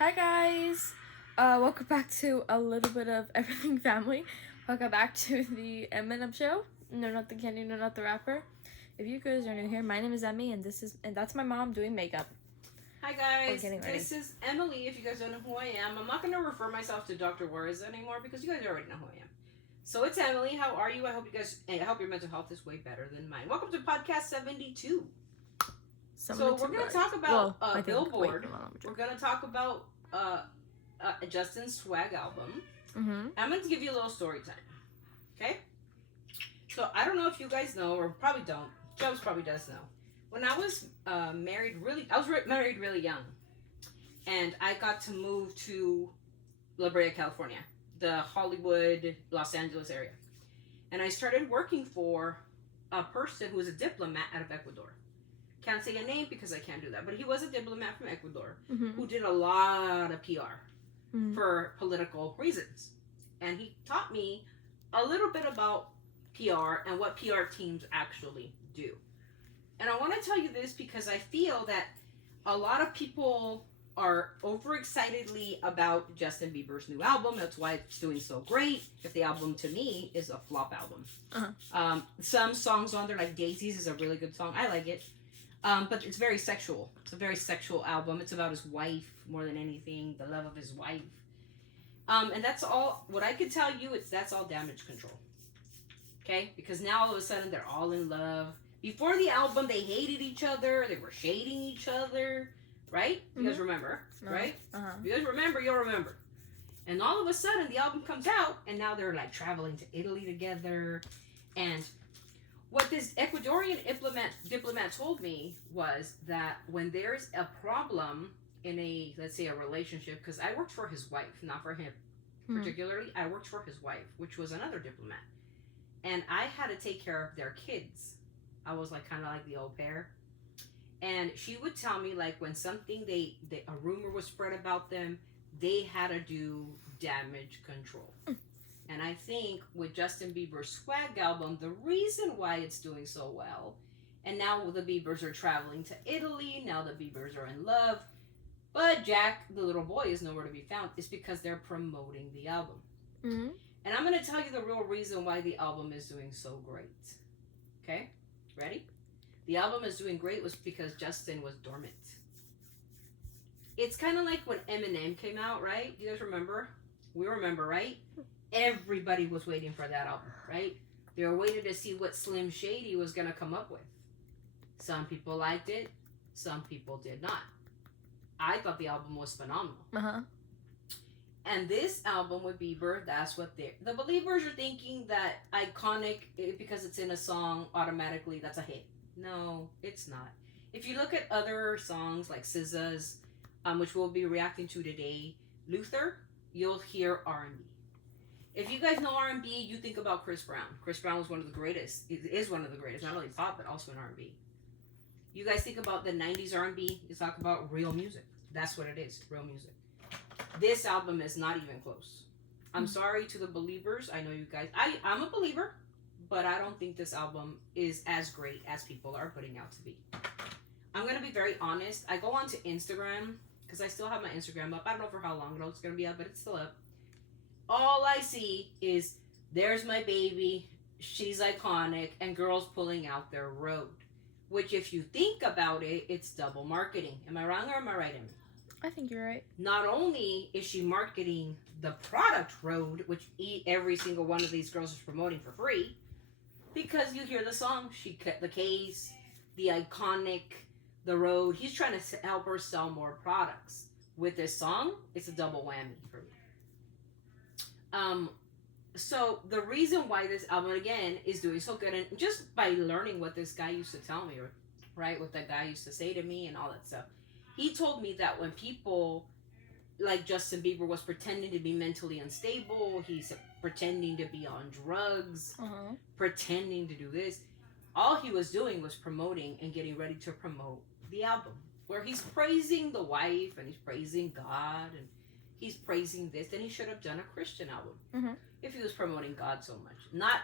Hi guys! Welcome back to a little bit of everything family. Welcome back to the Eminem show. No, not the candy, no, not the rapper. If you guys are new here, my name is Emmy, and that's my mom doing makeup. Hi guys, getting ready. this is Emily. If you guys don't know who I am, I'm not going to refer myself to Dr. Juarez anymore because you guys already know who I am. So it's Emily. How are you? I hope I hope your mental health is way better than mine. Welcome to podcast 72. So we're going to talk about Billboard. We're going to talk about Justin's Swag album. Mm-hmm. I'm going to give you a little story time. Okay? So I don't know if you guys know, or probably don't. Chubbs probably does know. When I was married really young, and I got to move to La Brea, California, the Hollywood, Los Angeles area, and I started working for a person who was a diplomat out of Ecuador. Can't say a name because I can't do that, but he was a diplomat from Ecuador who did a lot of PR for political reasons, and he taught me a little bit about PR and what PR teams actually do. And I want to tell you this because I feel that a lot of people are overexcitedly about Justin Bieber's new album. That's why it's doing so great. If the album, to me, is a flop album. Some songs on there, like Daisies, is a really good song. I like it. But it's very sexual. It's a very sexual album. It's about his wife more than anything, the love of his wife. And that's all, what I can tell you, that's all damage control. Okay? Because now all of a sudden they're all in love. Before the album, they hated each other. They were shading each other. Right? You guys remember. Right? If you guys remember, you'll remember. And all of a sudden, the album comes out, and now they're like traveling to Italy together. And what this Ecuadorian diplomat told me was that when there's a problem in a, let's say, a relationship, because I worked for his wife, not for him particularly. I worked for his wife, which was another diplomat. And I had to take care of their kids. I was like kind of like the au pair. And she would tell me, like, when something a rumor was spread about them, they had to do damage control. And I think with Justin Bieber's Swag album, the reason why it's doing so well, and now the Biebers are traveling to Italy, now the Biebers are in love, but Jack, the little boy, is nowhere to be found, is because they're promoting the album. And I'm going to tell you the real reason why the album is doing so great. Okay? Ready? The album is doing great was because Justin was dormant. It's kind of like when Eminem came out, right? You guys remember? We remember, right? Everybody was waiting for that album, right? They were waiting to see what Slim Shady was going to come up with. Some people liked it. Some people did not. I thought the album was phenomenal. And this album with Bieber, that's what the believers are thinking that iconic, because it's in a song, automatically that's a hit. No, it's not. If you look at other songs like SZA's, which we'll be reacting to today, Luther, you'll hear R&B. If you guys know R&B, you think about Chris Brown. Chris Brown was one of the greatest. It is one of the greatest, not only pop, but also in R&B. You guys think about the 90s R&B, you talk about real music. That's what it is, real music. This album is not even close. I'm sorry to the believers. I know you guys, I'm a believer, but I don't think this album is as great as people are putting out to be. I'm going to be very honest. I go onto Instagram, because I still have my Instagram up. I don't know for how long it's going to be up, but it's still up. All I see is, there's my baby, she's iconic, and girls pulling out their road. Which, if you think about it, it's double marketing. Am I wrong or am I right, Emmy? I think you're right. Not only is she marketing the product Road, which every single one of these girls is promoting for free, because you hear the song, she cut the case, the iconic, the Road. He's trying to help her sell more products. With this song, it's a double whammy for me. So the reason why this album, again, is doing so good, and just by learning what this guy used to tell me, right, what that guy used to say to me and all that stuff, he told me that when people like Justin Bieber was pretending to be mentally unstable, he's pretending to be on drugs, pretending to do this, all he was doing was promoting and getting ready to promote the album, where he's praising the wife and he's praising God and he's praising this. Then he should have done a Christian album if he was promoting God so much. Not,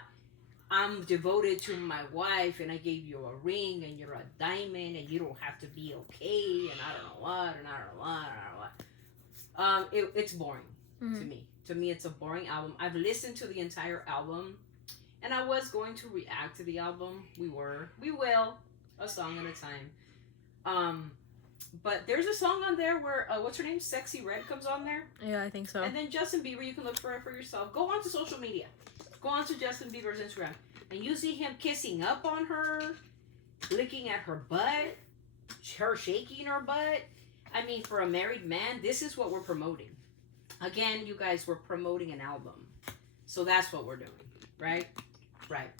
I'm devoted to my wife and I gave you a ring and you're a diamond and you don't have to be okay and I don't know what and I don't know what and I don't know what. It's boring to me. To me, it's a boring album. I've listened to the entire album, and I was going to react to the album. We will, a song at a time. But there's a song on there where what's her name, Sexy Red, comes on there. Yeah, I think so. And then Justin Bieber, you can look for it for yourself. Go onto social media. Go onto Justin Bieber's Instagram, and you see him kissing up on her, licking at her butt, her shaking her butt. I mean, for a married man, this is what we're promoting. Again, you guys, we're promoting an album. So that's what we're doing, right? Right.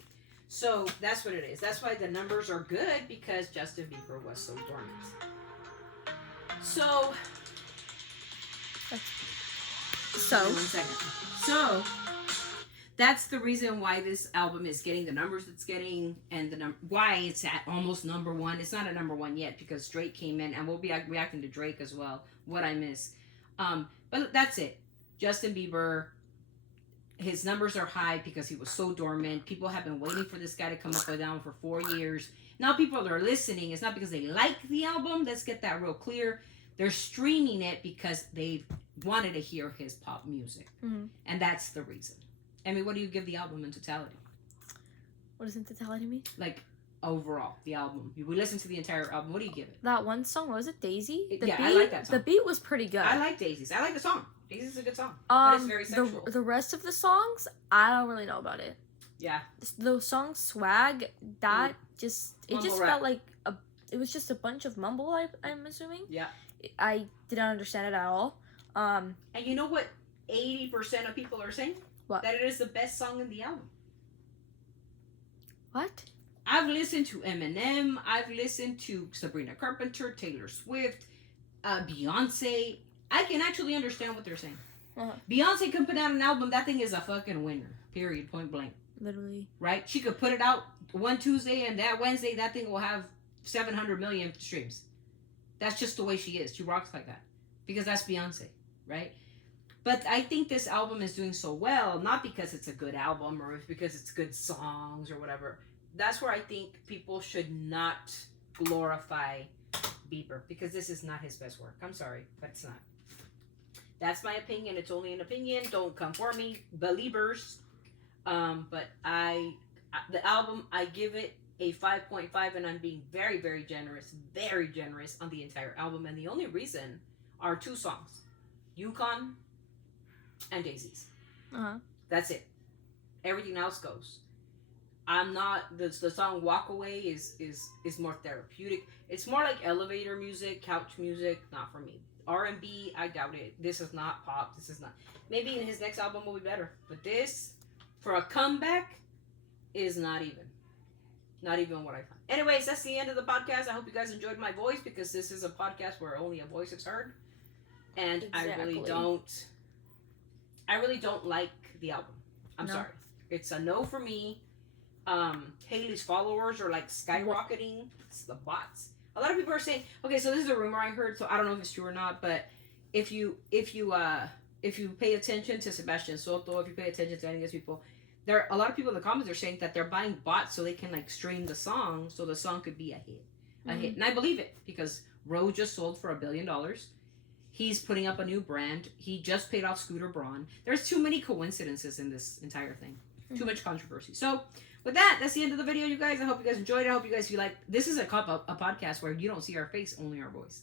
So that's what it is. That's why the numbers are good, because Justin Bieber was so dormant. So, one second. So, that's the reason why this album is getting the numbers it's getting, and why it's at almost number one. It's not at number one yet because Drake came in, and we'll be reacting to Drake as well. What I miss, but that's it. Justin Bieber, his numbers are high because he was so dormant. People have been waiting for this guy to come up with an album for 4 years. Now people are listening. It's not because they like the album. Let's get that real clear. They're streaming it because they wanted to hear his pop music, and that's the reason. I mean, what do you give the album in totality? What does in totality mean? Like, overall, the album. We listened to the entire album. What do you give it? That one song, what was it, Daisy? I like that song. The beat was pretty good. I like Daisy's. I like the song. Daisy's a good song. But it's very sexual. The rest of the songs, I don't really know about it. Yeah. The song Swag, that just Mumble felt like it was just a bunch of mumble, I'm assuming. Yeah. I didn't understand it at all. And you know what 80% of people are saying? What? That it is the best song in the album. What? I've listened to Eminem. I've listened to Sabrina Carpenter, Taylor Swift, Beyonce. I can actually understand what they're saying. Beyonce can put out an album. That thing is a fucking winner. Period. Point blank. Literally. Right? She could put it out one Tuesday, and that Wednesday, that thing will have 700 million streams. That's just the way she is. She rocks like that. Because that's Beyonce. Right? But I think this album is doing so well, not because it's a good album or because it's good songs or whatever. That's where I think people should not glorify Bieber, because this is not his best work. I'm sorry, but it's not. That's my opinion. It's only an opinion. Don't come for me, believers. But the album, I give it a 5.5, and I'm being very, very generous on the entire album. And the only reason are 2 songs, Yukon and Daisies. That's it. Everything else goes. I'm not the song Walk Away is more therapeutic. It's more like elevator music, couch music, not for me. R&B, I doubt it. This is not pop. This is not. Maybe in his next album will be better. But this, for a comeback, is not even what I find. Anyways, that's the end of the podcast. I hope you guys enjoyed my voice, because this is a podcast where only a voice is heard. And exactly. I really don't like the album. I'm sorry. It's a no for me. Haley's followers are like skyrocketing. It's the bots. A lot of people are saying, okay, so this is a rumor I heard, so I don't know if it's true or not, but if you pay attention to Sebastian Soto, if you pay attention to any of these people, there are a lot of people in the comments are saying that they're buying bots so they can like stream the song, so the song could be a hit. And I believe it, because Roe just sold for $1 billion. He's putting up a new brand. He just paid off Scooter Braun. There's too many coincidences in this entire thing. Too much controversy. So with that, that's the end of the video, you guys. I hope you guys enjoyed it. I hope you guys, if you like, this is a podcast where you don't see our face, only our voice.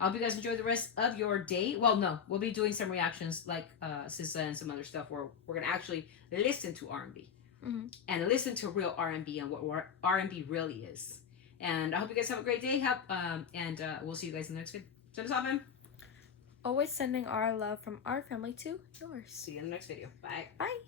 I hope you guys enjoy the rest of your day. Well, no, we'll be doing some reactions like SZA and some other stuff where we're going to actually listen to R&B. And listen to real R&B and what R&B really is. And I hope you guys have a great day. And we'll see you guys in the next video. Send us off, man. Always sending our love from our family to yours. See you in the next video. Bye. Bye.